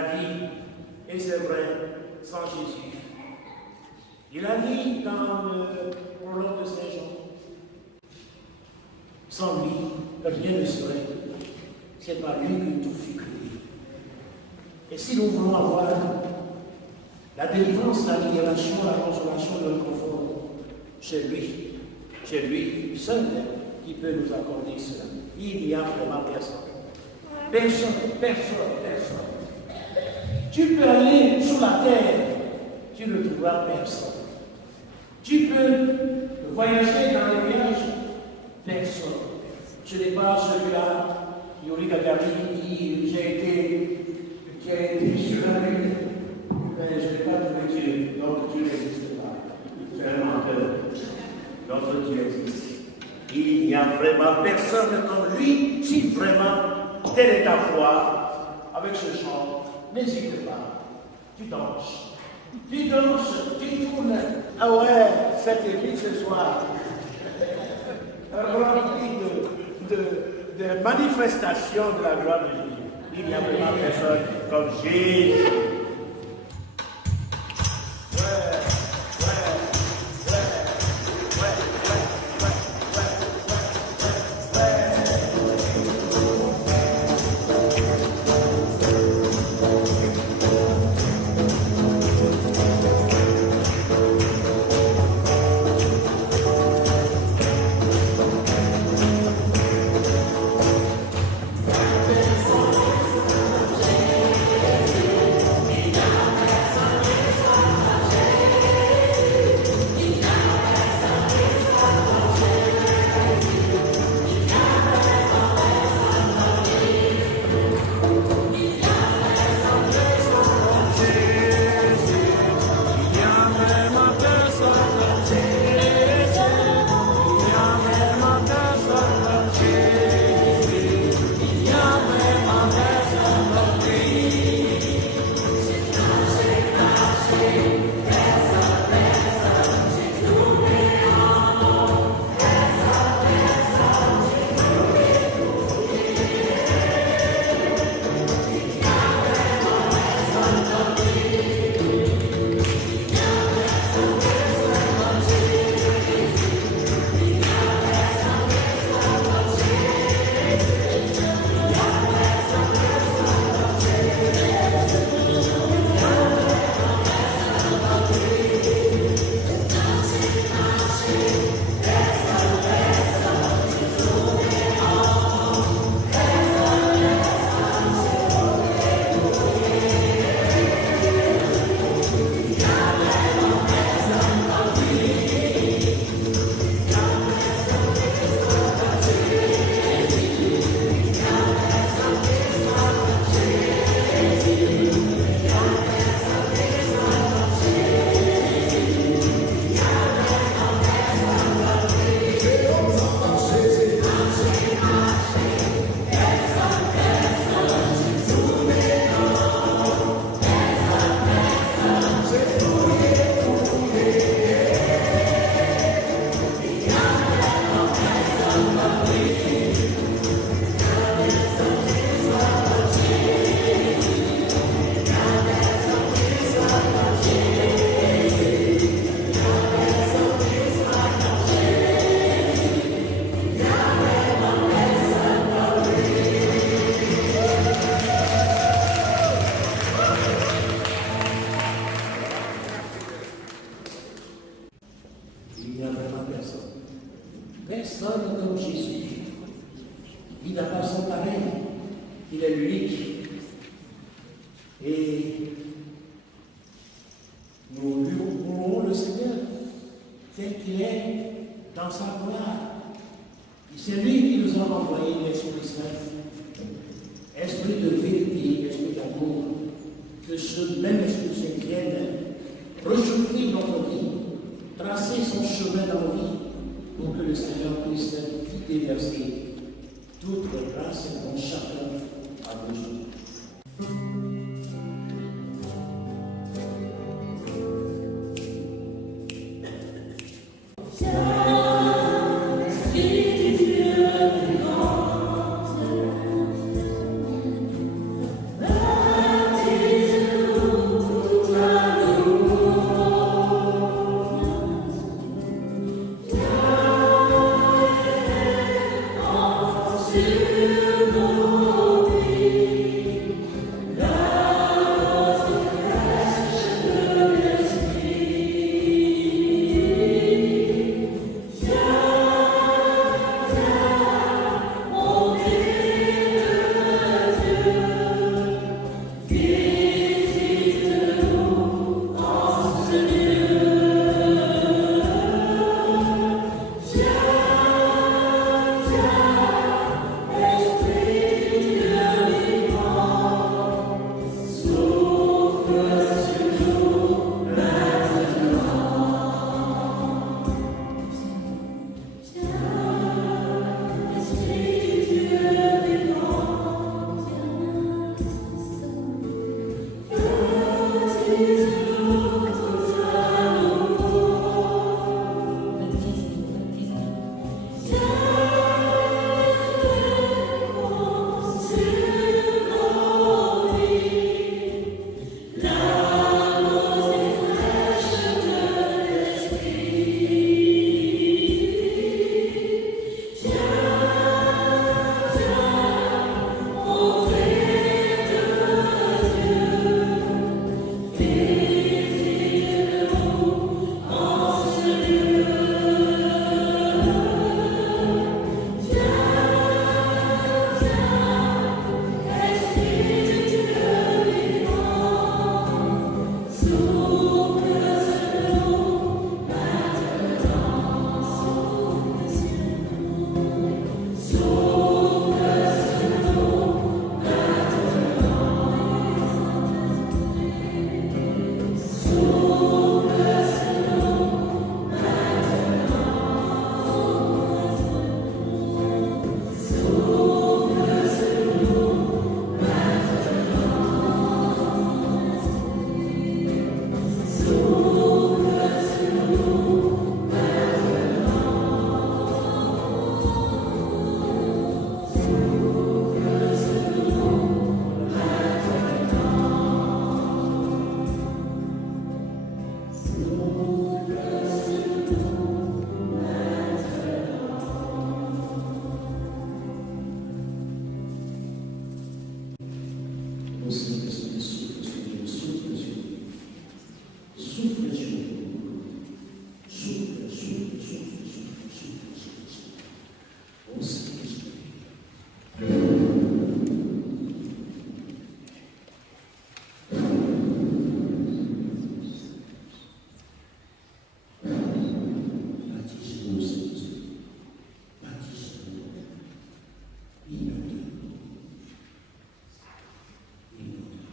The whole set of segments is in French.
a dit, et c'est vrai, sans Jésus. Il a dit dans le prologue de Saint Jean, sans lui, rien ne serait. C'est par lui que tout fut créé. Et si nous voulons avoir la délivrance, la libération, la consolation, le confort, c'est lui seul qui peut nous accorder cela. Il n'y a vraiment personne. Personne. Tu peux aller sur la terre, tu ne trouveras personne. Tu peux voyager dans les nuages, personne. Ce n'est pas celui-là, Yuri Gagarin, qui a été sur la lune. Mais je n'ai pas trouvé Dieu, donc Dieu n'existe pas. C'est un menteur. Notre Dieu existe. Il n'y a vraiment personne comme lui, si vraiment telle est ta foi, avec ce chant, n'hésite pas. Tu danses, tu tournes. Ah ouais, cette église ce soir, remplie de manifestations de la gloire de Jésus. Il n'y a vraiment personne comme Jésus. Personne comme Jésus. Il n'a pas son pareil. Il est l'unique. Et nous lui louons le Seigneur tel qu'il est dans sa gloire. C'est lui qui nous a envoyé l'Esprit Saint. Esprit de vérité, esprit d'amour. Que ce même Esprit Saint vienne rechauffer notre vie, tracer son chemin dans nos vies, pour que le Seigneur puisse déverser toutes les grâces dont chacun a besoin. Baptisé Ô Saint-Esprit, souffle sur nous, souffle sur nous. Souffle sur nous. Souffle, souffle, souffle, souffle, souffle, souffle. Ô Saint-Esprit. Baptise-nous, Saint-Esprit. Baptise-nous. Inonde-nous. Inonde-nous.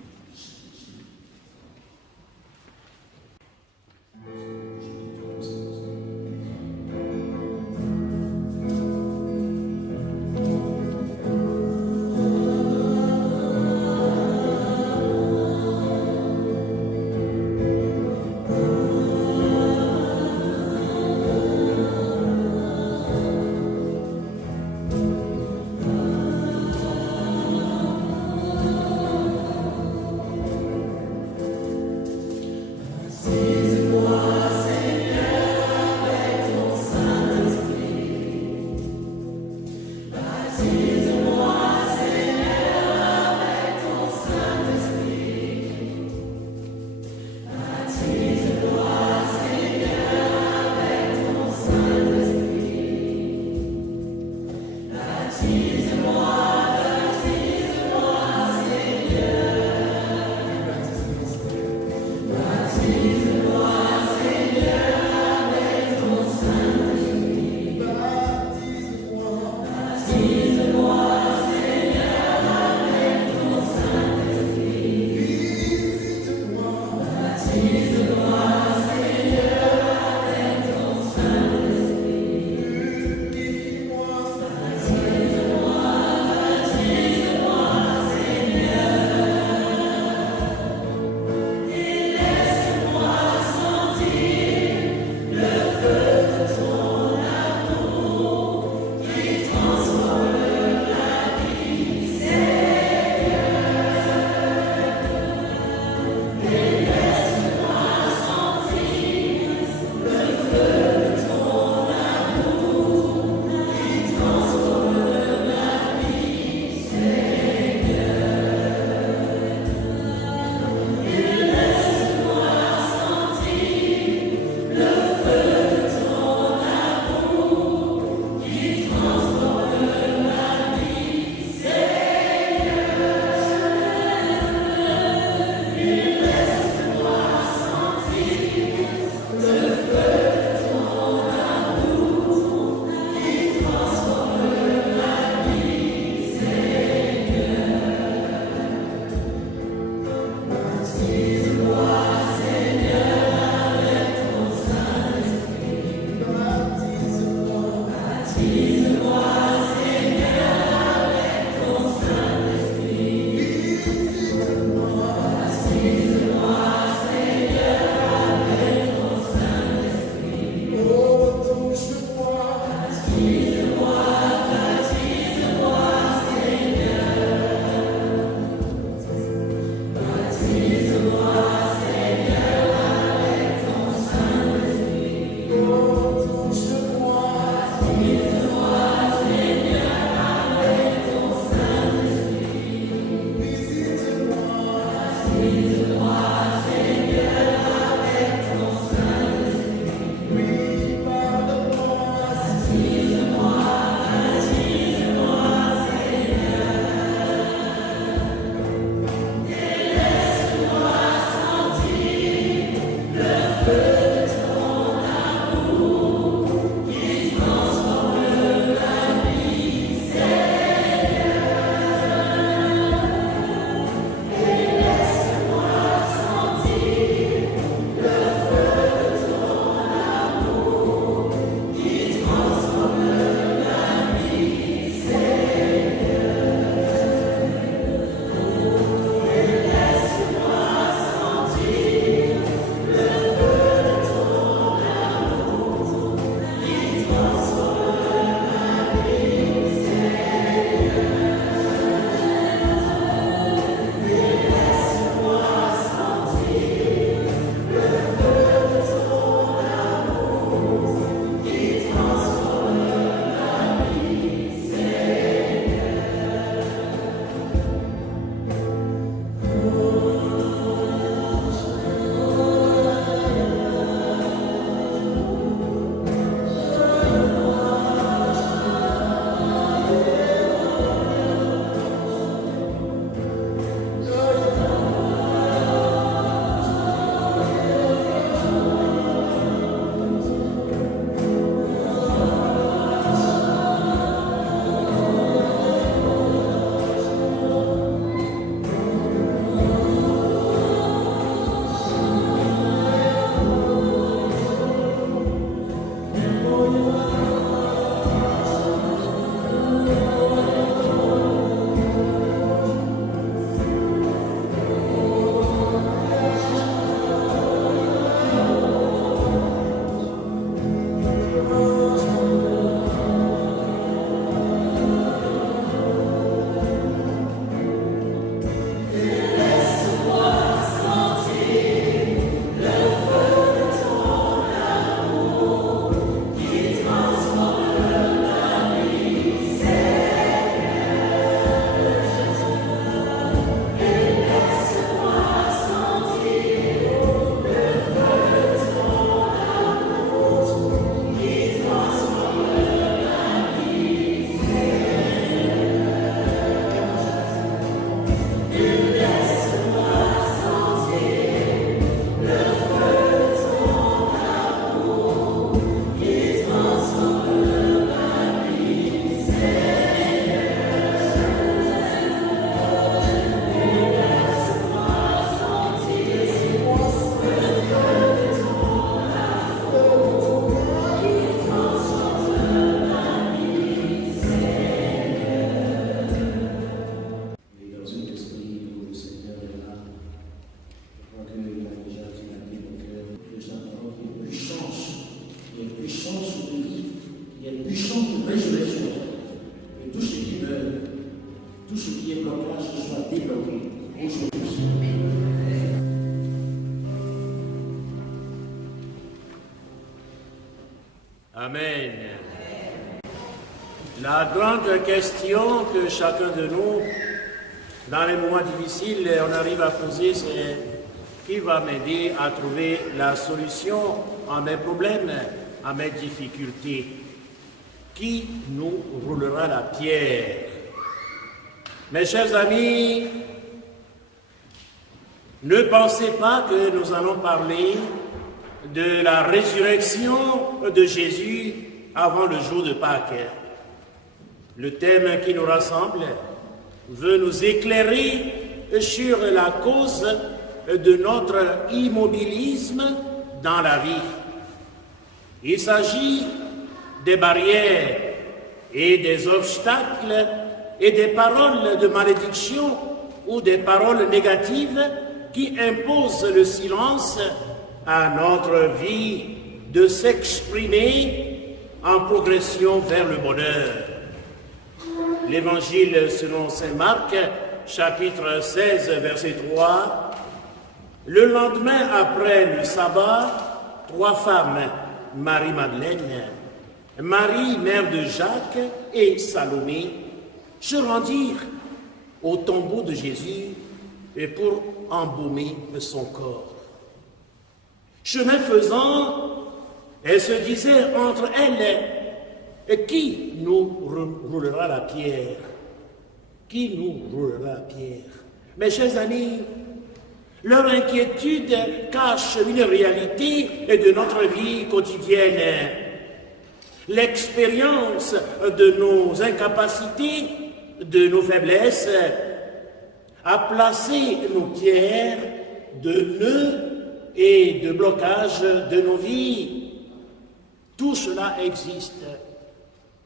Amen. La grande question que chacun de nous, dans les moments difficiles, on arrive à poser, c'est qui va m'aider à trouver la solution à mes problèmes, à mes difficultés? Qui nous roulera la pierre? Mes chers amis, ne pensez pas que nous allons parler de la résurrection de Jésus avant le jour de Pâques. Le thème qui nous rassemble veut nous éclairer sur la cause de notre immobilisme dans la vie. Il s'agit des barrières et des obstacles et des paroles de malédiction ou des paroles négatives qui imposent le silence à notre vie de s'exprimer en progression vers le bonheur. L'Évangile selon saint Marc, chapitre 16, verset 3. Le lendemain après le sabbat, 3 femmes, Marie-Madeleine, Marie, mère de Jacques, et Salomé, se rendirent au tombeau de Jésus pour embaumer son corps. Chemin faisant, elles se disaient entre elles, qui nous roulera la pierre? Qui nous roulera la pierre? Mes chers amis, leur inquiétude cache une réalité de notre vie quotidienne. L'expérience de nos incapacités, de nos faiblesses, a placé nos pierres de nœuds et de blocages de nos vies. Tout cela existe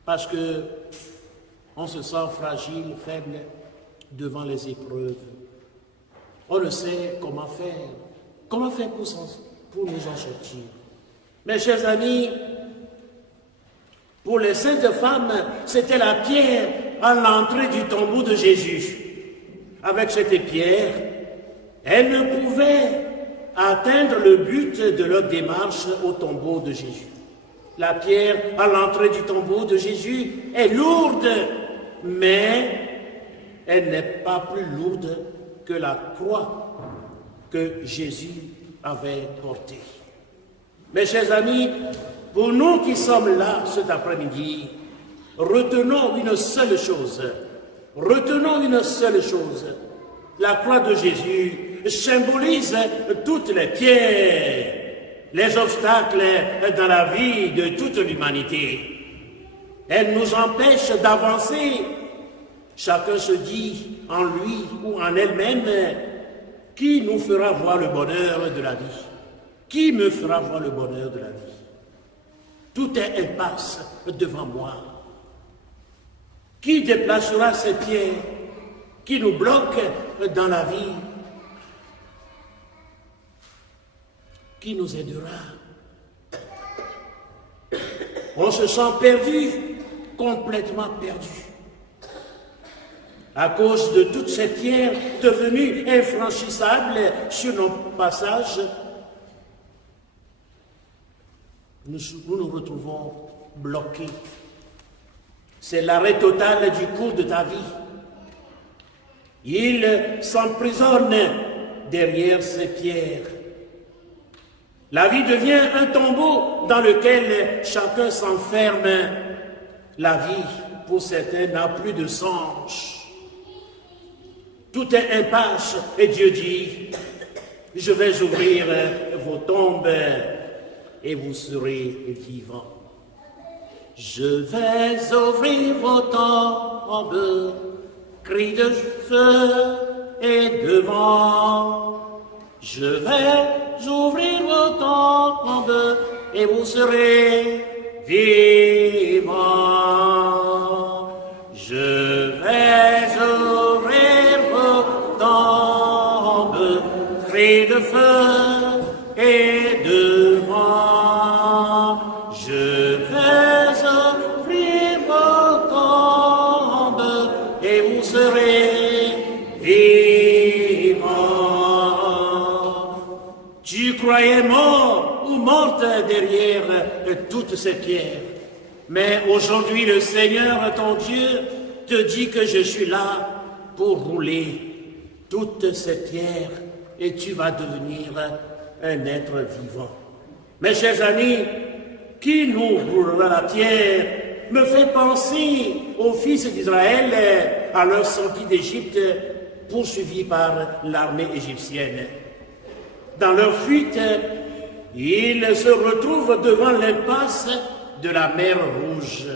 parce que on se sent fragile, faible devant les épreuves. On ne sait comment faire. Comment faire pour nous en sortir? Mes chers amis, pour les saintes femmes, c'était la pierre à l'entrée du tombeau de Jésus. Avec cette pierre, elles ne pouvaient atteindre le but de leur démarche au tombeau de Jésus. La pierre à l'entrée du tombeau de Jésus est lourde, mais elle n'est pas plus lourde que la croix que Jésus avait portée. Mes chers amis, pour nous qui sommes là cet après-midi, retenons une seule chose. Retenons une seule chose. La croix de Jésus symbolise toutes les pierres, les obstacles dans la vie de toute l'humanité. Elle nous empêche d'avancer. Chacun se dit en lui ou en elle-même, qui nous fera voir le bonheur de la vie? Qui me fera voir le bonheur de la vie? Tout est impasse devant moi. Qui déplacera ces pierres qui nous bloquent dans la vie? Qui nous aidera? On se sent perdu, complètement perdu. À cause de toutes ces pierres devenues infranchissables sur nos passages, nous nous retrouvons bloqués. C'est l'arrêt total du cours de ta vie. Il s'emprisonne derrière ces pierres. La vie devient un tombeau dans lequel chacun s'enferme. La vie, pour certains, n'a plus de sens. Tout est impasse et Dieu dit, je vais ouvrir vos tombes et vous serez vivants. Je vais ouvrir vos tombes, cris de feu et de vent. Je vais ouvrir vos tombes et vous serez vivants. Je vais ouvrir vos tombes, cris de feu et de vent. Je vais ouvrir vos tombes et vous serez vivants. Tu croyais mort ou morte derrière toutes ces pierres. Mais aujourd'hui, le Seigneur, ton Dieu, te dit que je suis là pour rouler toutes ces pierres et tu vas devenir un être vivant. Mes chers amis, qui nous roulera la pierre me fait penser aux fils d'Israël à leur sortie d'Égypte poursuivis par l'armée égyptienne. Dans leur fuite, ils se retrouvent devant l'impasse de la mer Rouge.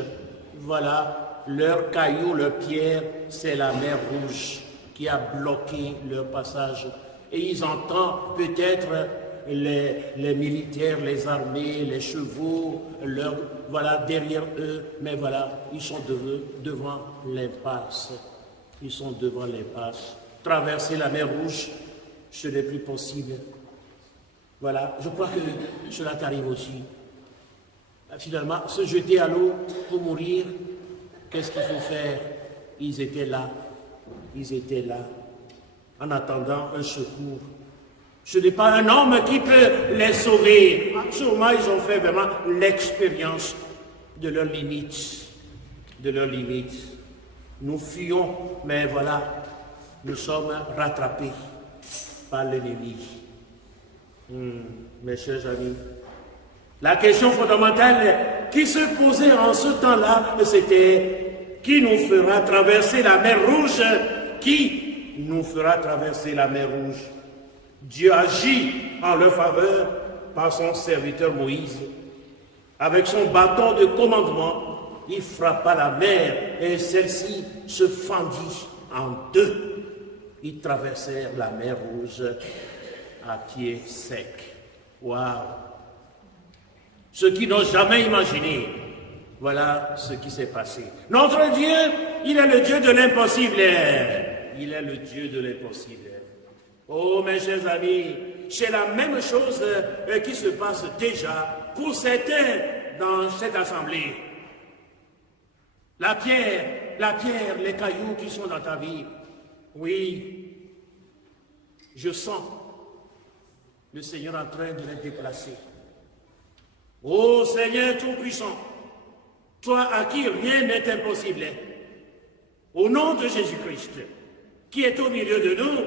Voilà, leur caillou, leur pierre, c'est la mer Rouge qui a bloqué leur passage. Et ils entendent peut-être les militaires, les armées, les chevaux, voilà, derrière eux, mais voilà, ils sont devant l'impasse. Ils sont devant l'impasse. Traverser la mer Rouge, ce n'est plus possible. Voilà, je crois que cela t'arrive aussi. Finalement, se jeter à l'eau pour mourir, qu'est-ce qu'il faut faire? Ils étaient là, en attendant un secours. Ce n'est pas un homme qui peut les sauver. Sûrement, ils ont fait vraiment l'expérience de leurs limites. Nous fuyons, mais voilà, nous sommes rattrapés par l'ennemi. Mes chers amis, la question fondamentale qui se posait en ce temps-là, c'était qui nous fera traverser la mer Rouge? Qui nous fera traverser la mer Rouge? Dieu agit en leur faveur par son serviteur Moïse. Avec son bâton de commandement, il frappa la mer et celle-ci se fendit en deux. Ils traversèrent la mer Rouge à pied sec. Waouh! Ceux qui n'ont jamais imaginé, voilà ce qui s'est passé. Notre Dieu, il est le Dieu de l'impossible. Il est le Dieu de l'impossible. Oh, mes chers amis, c'est la même chose qui se passe déjà pour certains dans cette assemblée. La pierre, les cailloux qui sont dans ta vie. Oui, je sens le Seigneur en train de les déplacer. Ô Seigneur Tout-Puissant, toi à qui rien n'est impossible, au nom de Jésus-Christ, qui est au milieu de nous,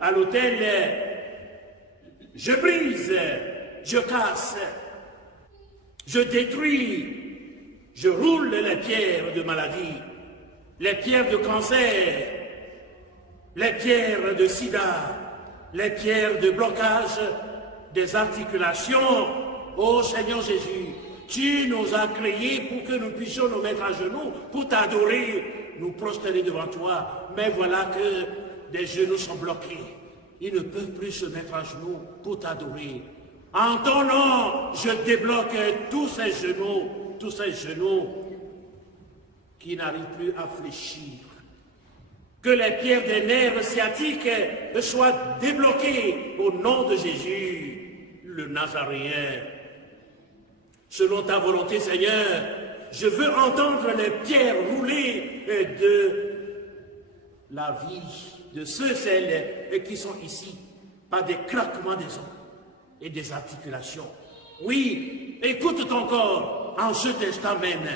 à l'autel, je brise, je casse, je détruis, je roule les pierres de maladie, les pierres de cancer, les pierres de sida, les pierres de blocage des articulations. Ô Seigneur Jésus, tu nous as créés pour que nous puissions nous mettre à genoux, pour t'adorer, nous prosterner devant toi. Mais voilà que des genoux sont bloqués. Ils ne peuvent plus se mettre à genoux pour t'adorer. En ton nom, je débloque tous ces genoux qui n'arrivent plus à fléchir. Que les pierres des nerfs sciatiques soient débloquées au nom de Jésus, le Nazaréen. Selon ta volonté, Seigneur, je veux entendre les pierres rouler de la vie de ceux, celles qui sont ici, par des craquements des os et des articulations. Oui, écoute ton corps en ce instant même.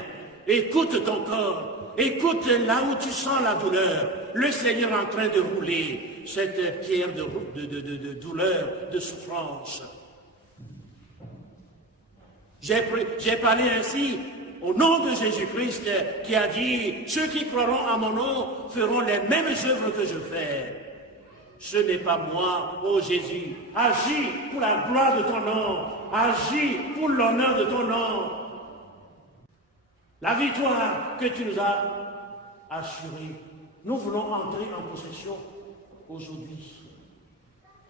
Écoute ton corps. Écoute là où tu sens la douleur. Le Seigneur est en train de rouler cette pierre de douleur, de souffrance. J'ai parlé ainsi au nom de Jésus-Christ qui a dit « Ceux qui croiront à mon nom feront les mêmes œuvres que je fais. » Ce n'est pas moi, ô Jésus. Agis pour la gloire de ton nom. Agis pour l'honneur de ton nom. La victoire que tu nous as assurée, nous voulons entrer en possession aujourd'hui.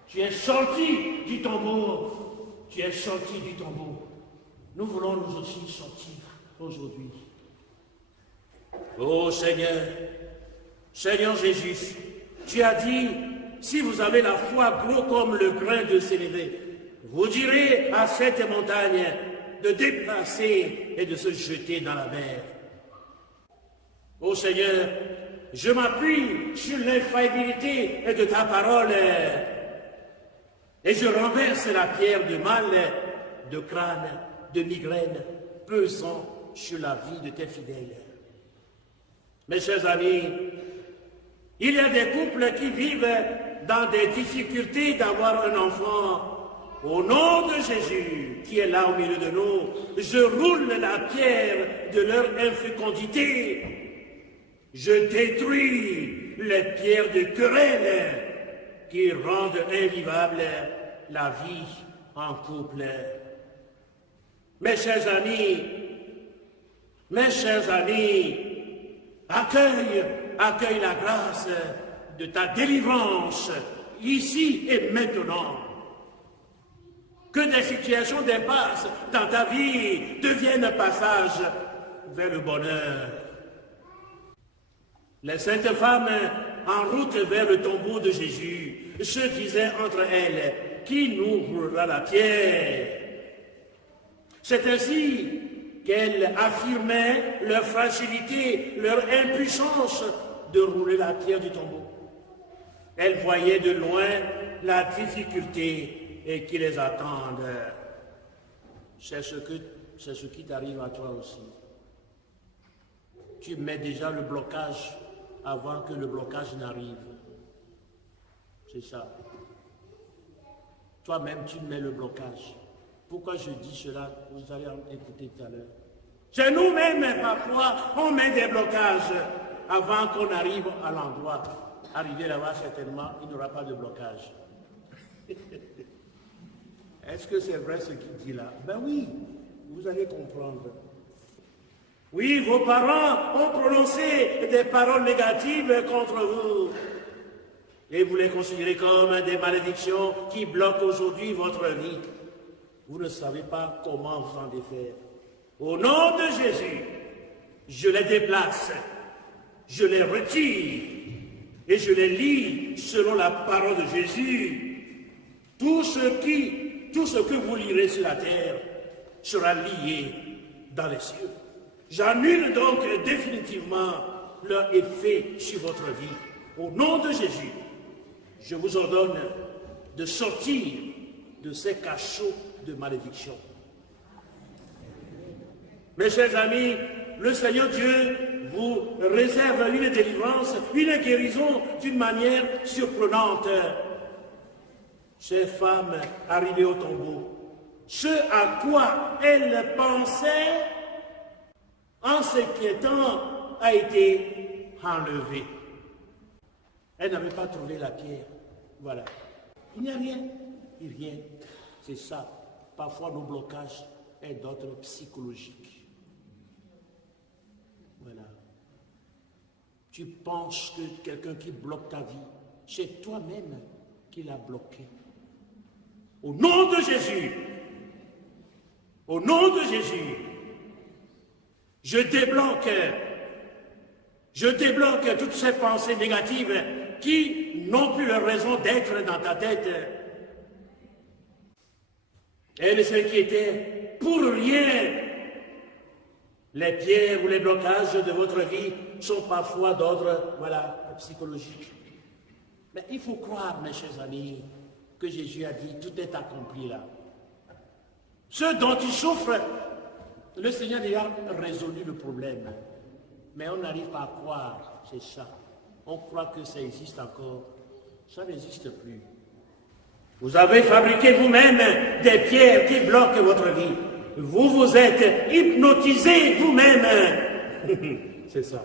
Tu es sorti du tombeau. Tu es sorti du tombeau. Nous voulons nous aussi sortir aujourd'hui. Ô Seigneur, Seigneur Jésus, tu as dit, si vous avez la foi gros comme le grain de sénévé, vous direz à cette montagne de déplacer et de se jeter dans la mer. Ô Seigneur, je m'appuie sur l'infaillibilité de ta parole et je renverse la pierre de mal, de crâne, de migraine pesant sur la vie de tes fidèles. Mes chers amis, il y a des couples qui vivent dans des difficultés d'avoir un enfant. Au nom de Jésus, qui est là au milieu de nous, je roule la pierre de leur infécondité. Je détruis les pierres de querelle qui rendent invivable la vie en couple. Mes chers amis, accueille la grâce de ta délivrance ici et maintenant. Que des situations dépassent dans ta vie deviennent un passage vers le bonheur. Les saintes femmes en route vers le tombeau de Jésus se disaient entre elles, qui nous roulera la pierre? C'est ainsi qu'elles affirmaient leur fragilité, leur impuissance de rouler la pierre du tombeau. Elles voyaient de loin la difficulté et qui les attendent. C'est ce qui t'arrive à toi aussi. Tu mets déjà le blocage avant que le blocage n'arrive. C'est ça. Toi-même, tu mets le blocage. Pourquoi je dis cela? Vous allez écouter tout à l'heure. C'est nous-mêmes, parfois, on met des blocages avant qu'on arrive à l'endroit. Arriver là-bas, certainement, il n'y aura pas de blocage. Est-ce que c'est vrai ce qu'il dit là? Ben oui, vous allez comprendre. Oui, vos parents ont prononcé des paroles négatives contre vous. Et vous les considérez comme des malédictions qui bloquent aujourd'hui votre vie. Vous ne savez pas comment vous en défaire. Au nom de Jésus, je les déplace, je les retire et je les lis selon la parole de Jésus. Tout ce que vous lirez sur la terre sera lié dans les cieux. J'annule donc définitivement leur effet sur votre vie. Au nom de Jésus, je vous ordonne de sortir de ces cachots de malédiction. Mes chers amis, le Seigneur Dieu vous réserve une délivrance, une guérison d'une manière surprenante. Ces femmes arrivées au tombeau, ce à quoi elles pensaient en s'inquiétant a été enlevé. Elles n'avaient pas trouvé la pierre. Voilà. Il n'y a rien. Il n'y a rien. C'est ça. Parfois nos blocages et d'autres psychologiques. Voilà. Tu penses que quelqu'un qui bloque ta vie, c'est toi-même qui l'a bloqué. Au nom de Jésus, au nom de Jésus, je débloque toutes ces pensées négatives qui n'ont plus leur raison d'être dans ta tête. Elles s'inquiétaient pour rien. Les pierres ou les blocages de votre vie sont parfois d'ordre, psychologique. Mais il faut croire, mes chers amis, que Jésus a dit, tout est accompli là. Ce dont tu souffres, le Seigneur a résolu le problème. Mais on n'arrive pas à croire, c'est ça. On croit que ça existe encore. Ça n'existe plus. Vous avez fabriqué vous-même des pierres qui bloquent votre vie. Vous vous êtes hypnotisé vous-même. C'est ça.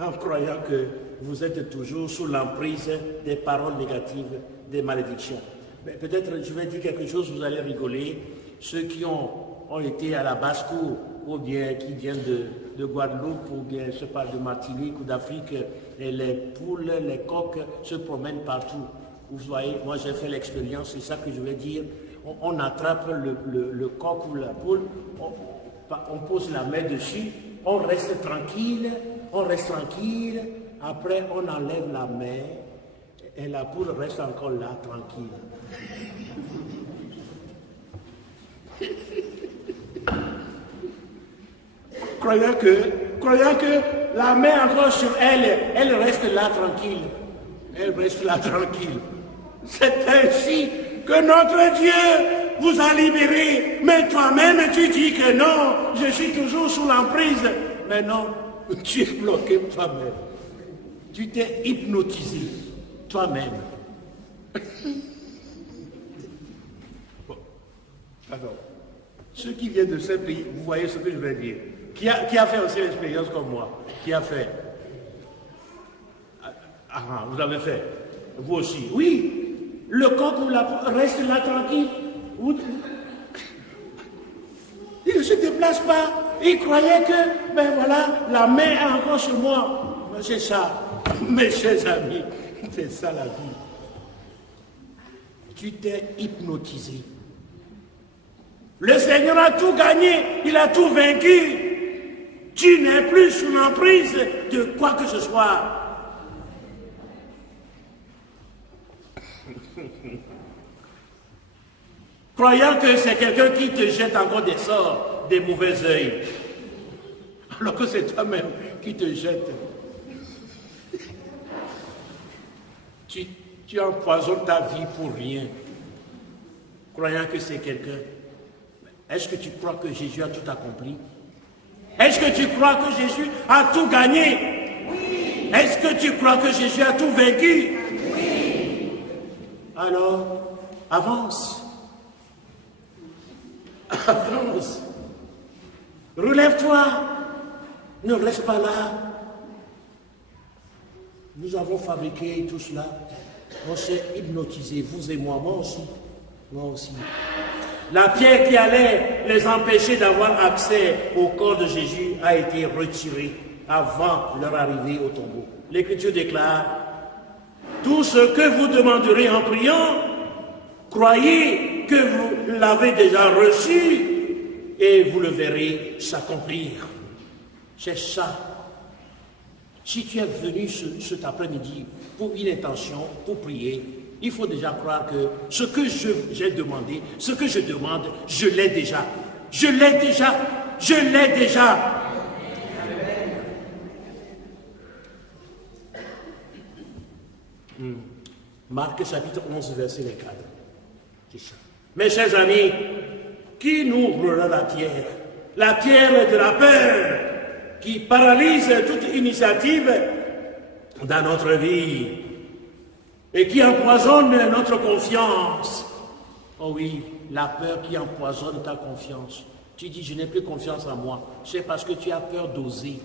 En croyant que vous êtes toujours sous l'emprise des paroles négatives, des malédictions. Mais peut-être je vais dire quelque chose, vous allez rigoler. Ceux qui ont été à la basse-cour, ou bien qui viennent de Guadeloupe, ou bien je parle de Martinique ou d'Afrique, et les poules, les coqs se promènent partout. Vous voyez, moi j'ai fait l'expérience, c'est ça que je vais dire. On attrape le coq ou la poule, on pose la main dessus, on reste tranquille, après on enlève la main, et la poule reste encore là, tranquille. Croyant que la main encore sur elle, elle reste là tranquille. Elle reste là tranquille. C'est ainsi que notre Dieu vous a libéré, mais toi-même tu dis que non, je suis toujours sous l'emprise. Mais non, tu es bloqué toi-même. Tu t'es hypnotisé toi-même. Bon. Alors, ceux qui viennent de ce pays, vous voyez ce que je vais dire. Qui a fait aussi l'expérience comme moi? Qui a fait? Vous avez fait. Vous aussi. Oui. Le coq reste là tranquille. Il ne se déplace pas. Il croyait que, ben voilà, la main est encore sur moi. C'est ça. Mes chers amis, c'est ça la vie. Tu t'es hypnotisé. Le Seigneur a tout gagné. Il a tout vaincu. Tu n'es plus sous l'emprise de quoi que ce soit. Croyant que c'est quelqu'un qui te jette encore des sorts, des mauvais œils, alors que c'est toi-même qui te jette. Tu empoisonnes ta vie pour rien, croyant que c'est quelqu'un. Est-ce que tu crois que Jésus a tout accompli? Est-ce que tu crois que Jésus a tout gagné? Oui. Est-ce que tu crois que Jésus a tout vaincu? Oui. Alors, avance. Avance. Relève-toi. Ne reste pas là. Nous avons fabriqué tout cela. On s'est hypnotisé, vous et moi, moi aussi. Moi aussi. La pierre qui allait les empêcher d'avoir accès au corps de Jésus a été retirée avant leur arrivée au tombeau. L'Écriture déclare, tout ce que vous demanderez en priant, croyez que vous l'avez déjà reçu et vous le verrez s'accomplir. C'est ça. Si tu es venu cet après-midi pour une intention, pour prier, il faut déjà croire que ce que j'ai demandé, ce que je demande, je l'ai déjà. Je l'ai déjà. Je l'ai déjà. Marc chapitre 11, verset 4. C'est ça. Mes chers amis, qui nous ouvrira la pierre? La pierre de la peur qui paralyse toute initiative dans notre vie et qui empoisonne notre confiance. Oh oui, la peur qui empoisonne ta confiance. Tu dis, je n'ai plus confiance en moi. C'est parce que tu as peur d'oser.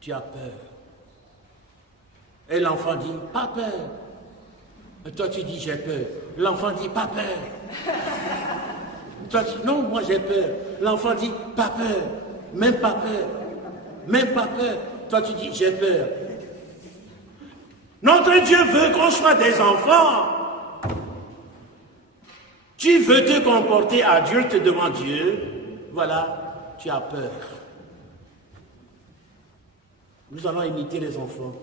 Tu as peur. Et l'enfant dit, pas peur. Et toi tu dis, j'ai peur. L'enfant dit, pas peur. Toi tu dis, non, moi j'ai peur. L'enfant dit, pas peur. Même pas peur. Même pas peur. Toi tu dis, j'ai peur. Notre Dieu veut qu'on soit des enfants. Tu veux te comporter adulte devant Dieu. Voilà, tu as peur. Nous allons imiter les enfants.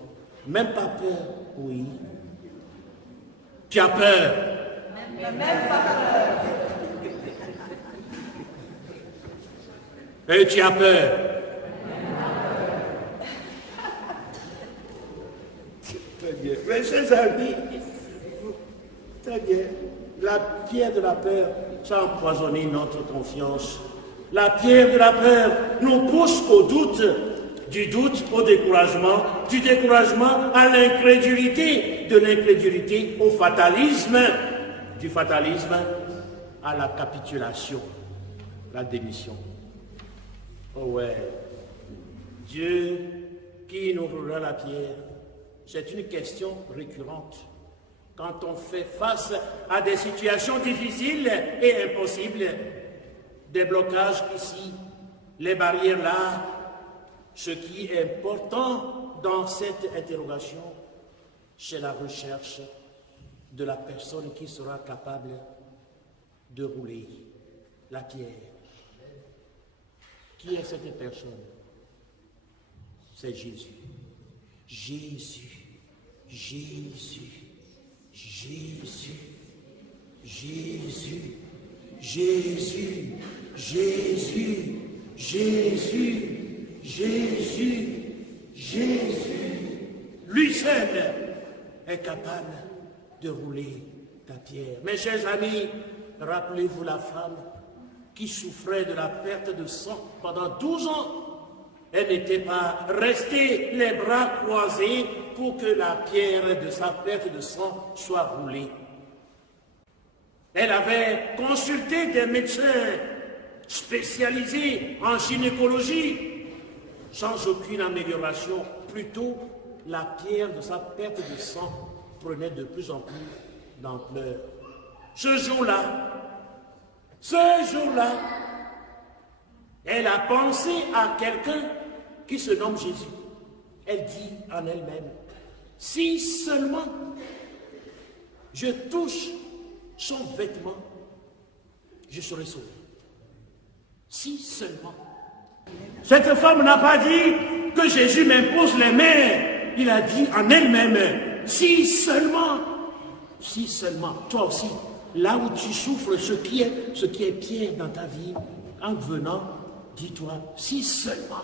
Même pas peur, oui. Tu as peur. Même pas peur. Et tu as peur. Très bien. Mes chers amis, très bien. La pierre de la peur, ça a empoisonné notre confiance. La pierre de la peur nous pousse au doute, du doute au découragement, du découragement à l'incrédulité, de l'incrédulité au fatalisme, du fatalisme à la capitulation, la démission. Oh ouais, Dieu qui nous ouvrira la pierre, c'est une question récurrente. Quand on fait face à des situations difficiles et impossibles, des blocages ici, les barrières là, ce qui est important dans cette interrogation, c'est la recherche de la personne qui sera capable de rouler la pierre. Qui est cette personne? C'est Jésus. Jésus, Jésus, Jésus, Jésus, Jésus, Jésus, Jésus, Jésus, Jésus. Lui seul est capable de rouler ta pierre. Mes chers amis, rappelez-vous la femme qui souffrait de la perte de sang pendant 12 ans. Elle n'était pas restée les bras croisés pour que la pierre de sa perte de sang soit roulée. Elle avait consulté des médecins spécialisés en gynécologie sans aucune amélioration. Plutôt, la pierre de sa perte de sang prenait de plus en plus d'ampleur. Ce jour-là, elle a pensé à quelqu'un qui se nomme Jésus. Elle dit en elle-même, si seulement je touche son vêtement, je serai sauvé. Si seulement. Cette femme n'a pas dit que Jésus m'impose les mains. Il a dit en elle-même, si seulement, toi aussi, là où tu souffres, ce qui est pierre dans ta vie, en venant, dis-toi, si seulement.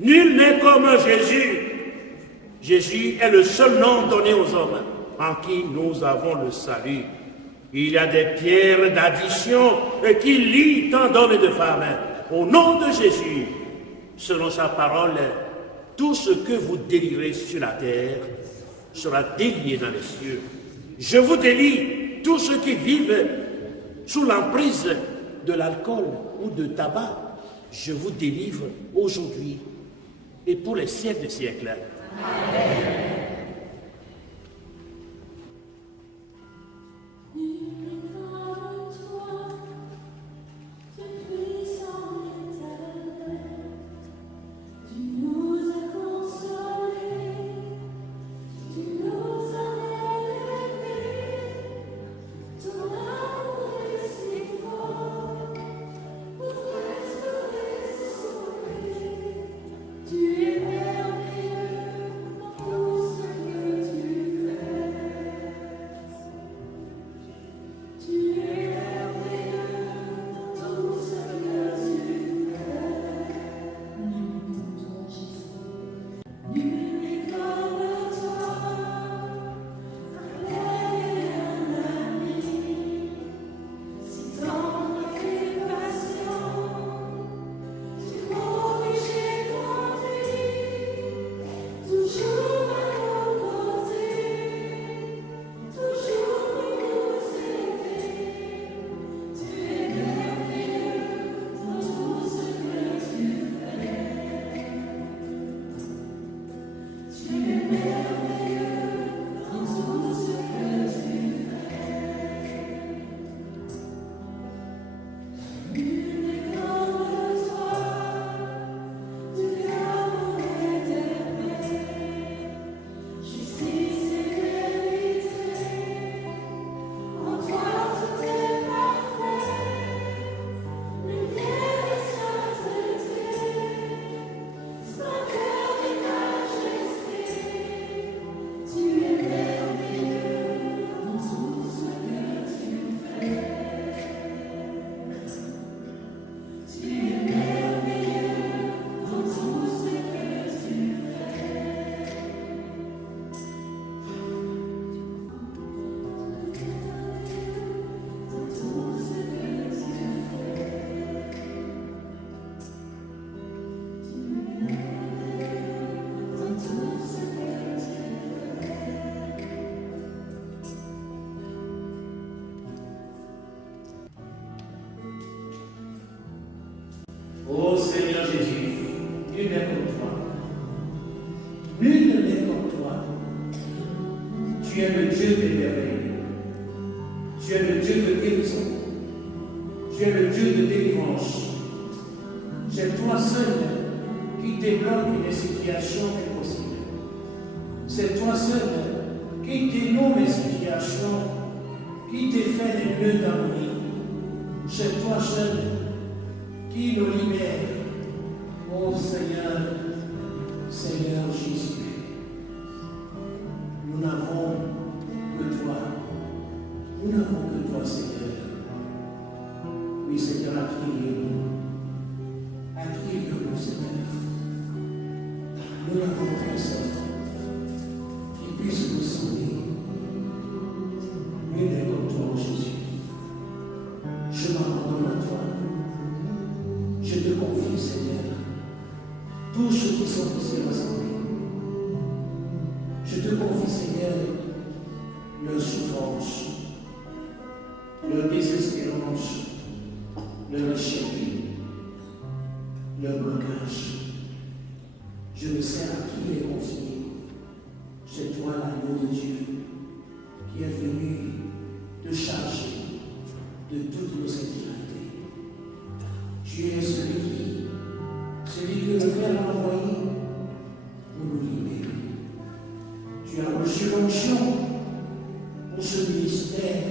Nul n'est comme Jésus. Jésus est le seul nom donné aux hommes en qui nous avons le salut. Il y a des pierres d'addition qui lient tant d'hommes et de femmes. Au nom de Jésus, selon sa parole, tout ce que vous délirez sur la terre sera délié dans les cieux. Je vous délie tous ceux qui vivent sous l'emprise de l'alcool ou de tabac. Je vous délivre aujourd'hui et pour les siècles des siècles. Amen. Nous n'avons personne qui puisse nous sauver. leur désespérance, leur échec, leur blocage. Je ne sais à qui les confier. C'est toi l'agneau de Dieu qui est venu te charger de toutes nos infirmités. Tu es celui que le Père a envoyé pour nous libérer. Tu as reçu l'onction pour ce ministère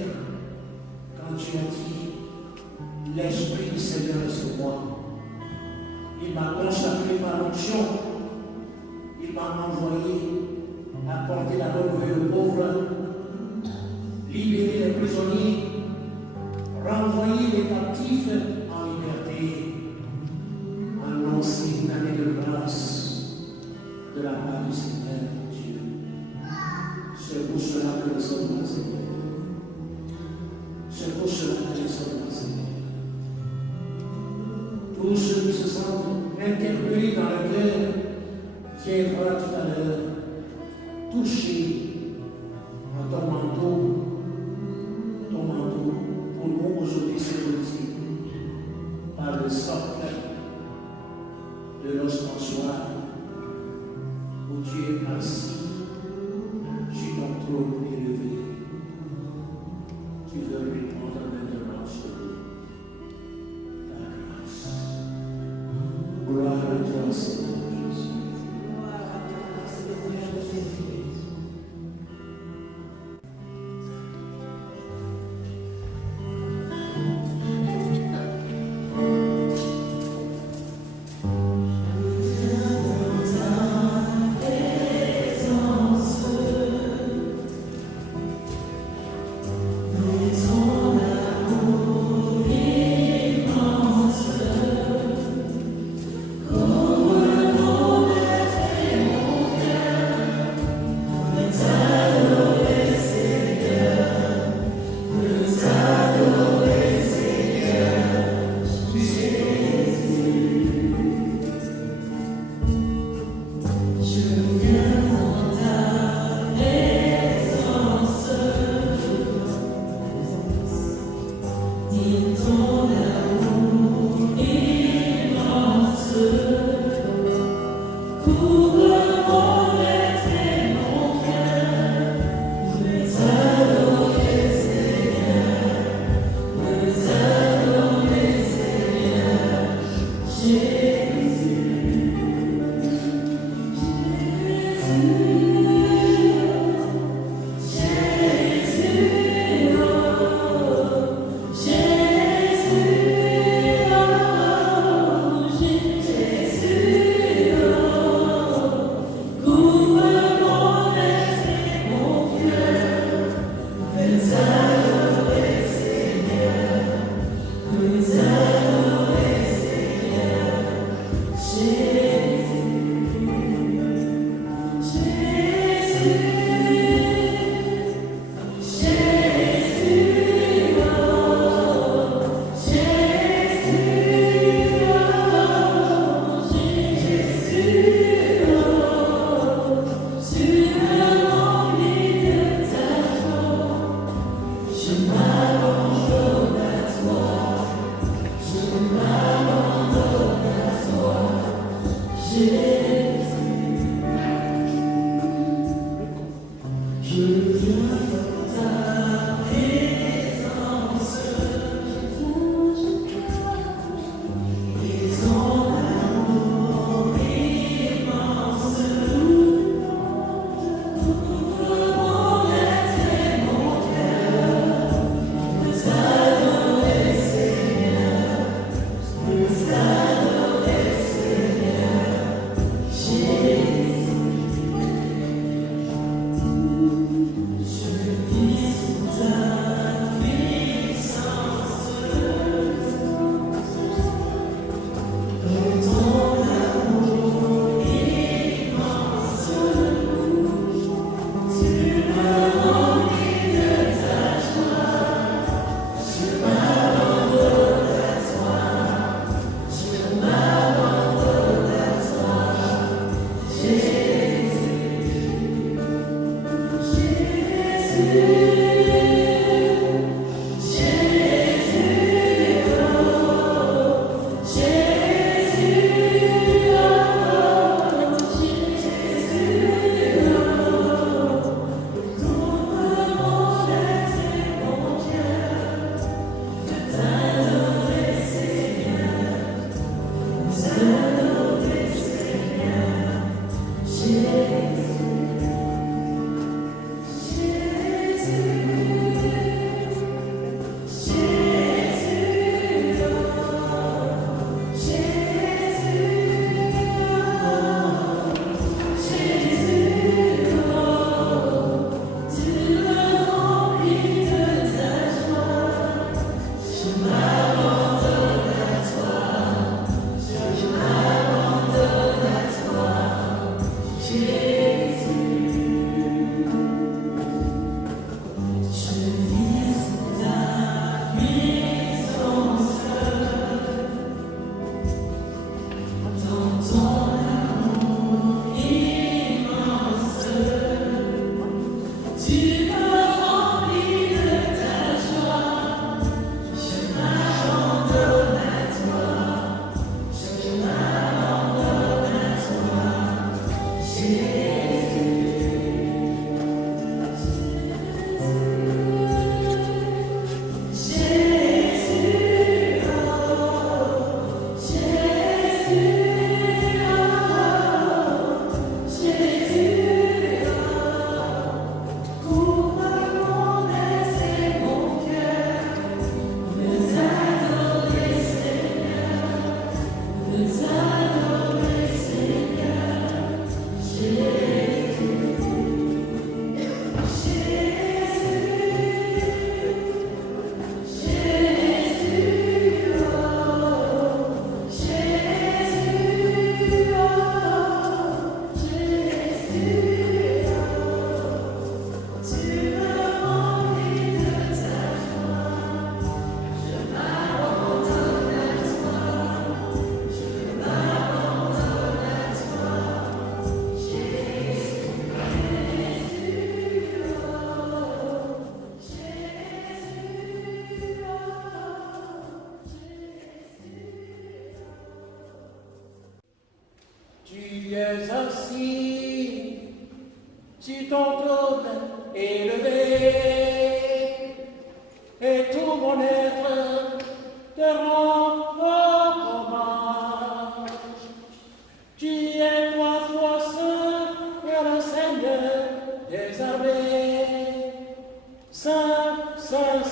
quand tu as dit l'Esprit du Seigneur est sur moi. Il m'a consacré par l'onction. Il m'a envoyé apporter la bonne nouvelle aux pauvres, libérer les prisonniers, renvoyer les captifs en liberté, annoncer une année de grâce de la part du Seigneur Dieu. C'est pour cela que nous sommes là, Seigneur. C'est pour cela que nous sommes là, Seigneur. Tous ceux qui se sentent interpellés dans le cœur, viendra tout à l'heure toucher en ton manteau, pour nous aujourd'hui symbolisé par le socle de l'ostensoir où tu es assis sur ton trône élevé. Tu veux répondre maintenant sur ta grâce. Gloire à toi, Seigneur.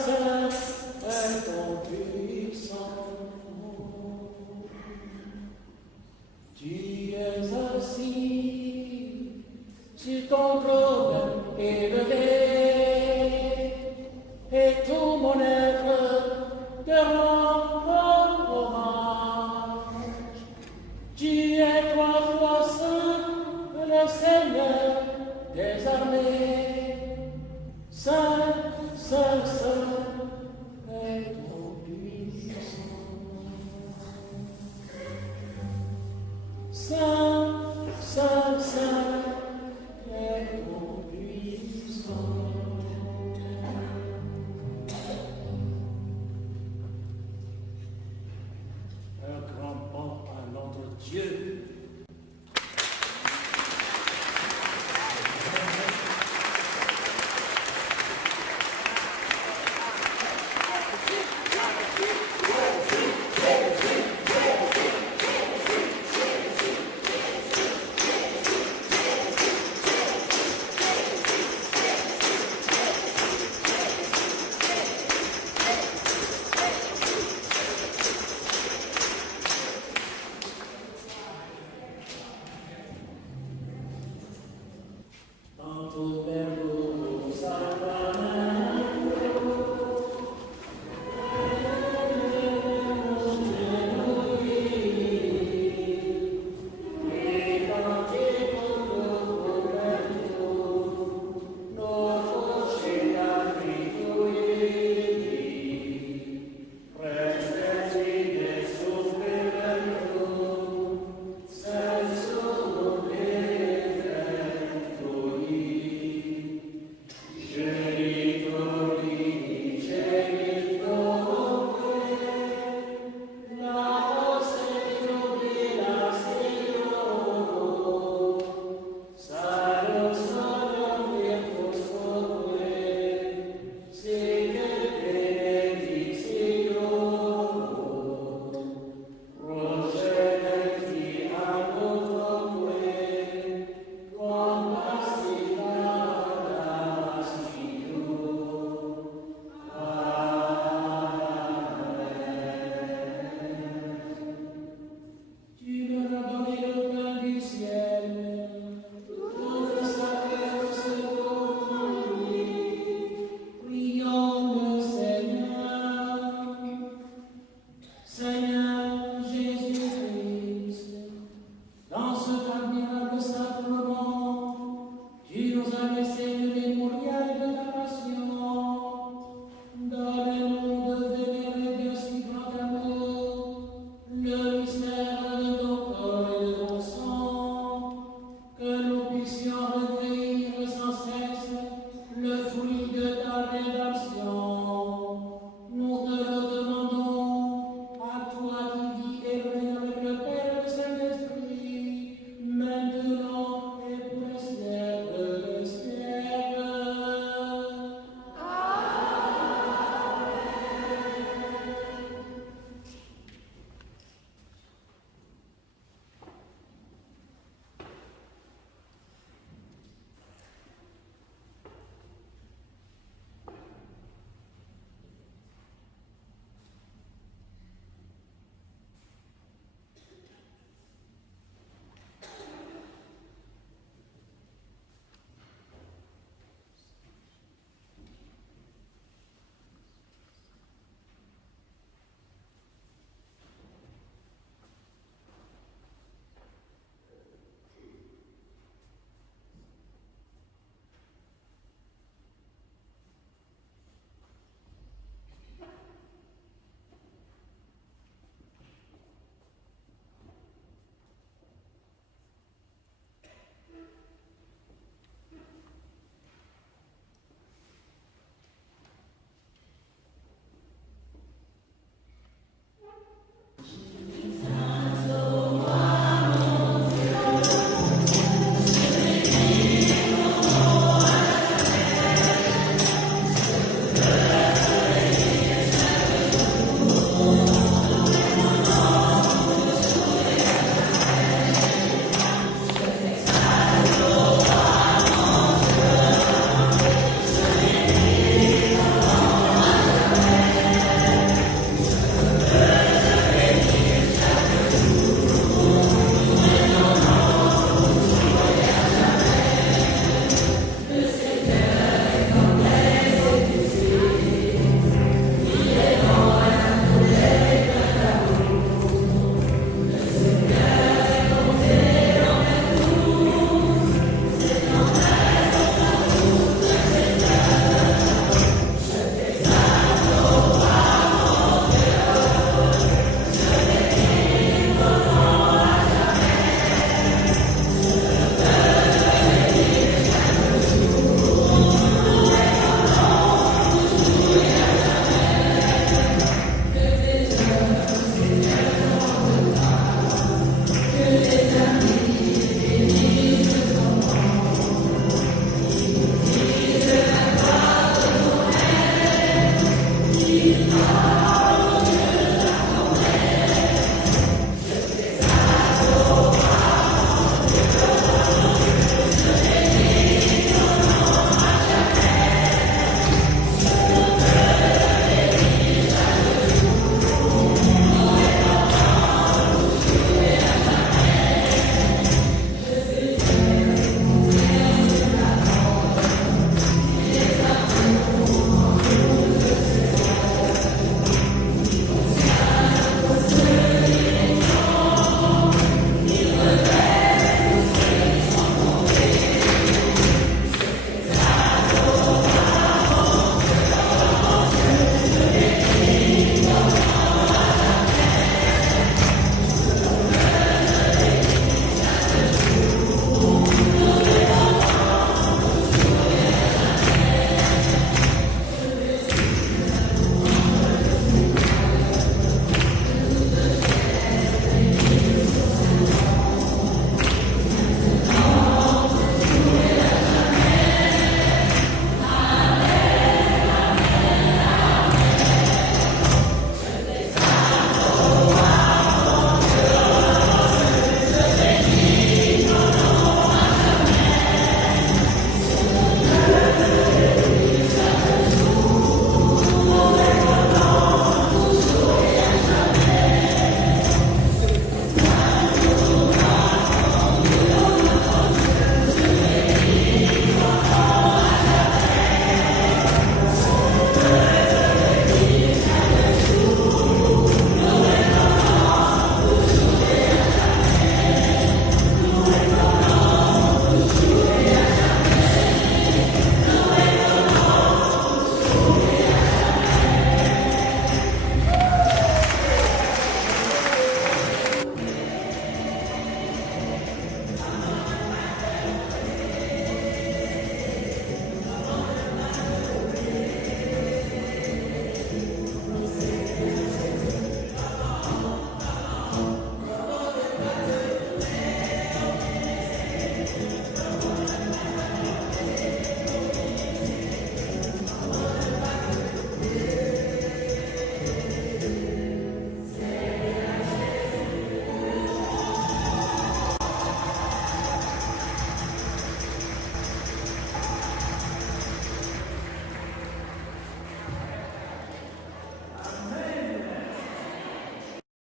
saint est ton puissant. Tu es assis sur ton trône élevé, et tout mon être te rend hommage. Tu es trois fois saint, le Seigneur des armées. Saint, saint, saint est ton puissant. Saint, saint, saint est ton puissant. Un grand bond à notre Dieu. Le fruit de ta rédemption.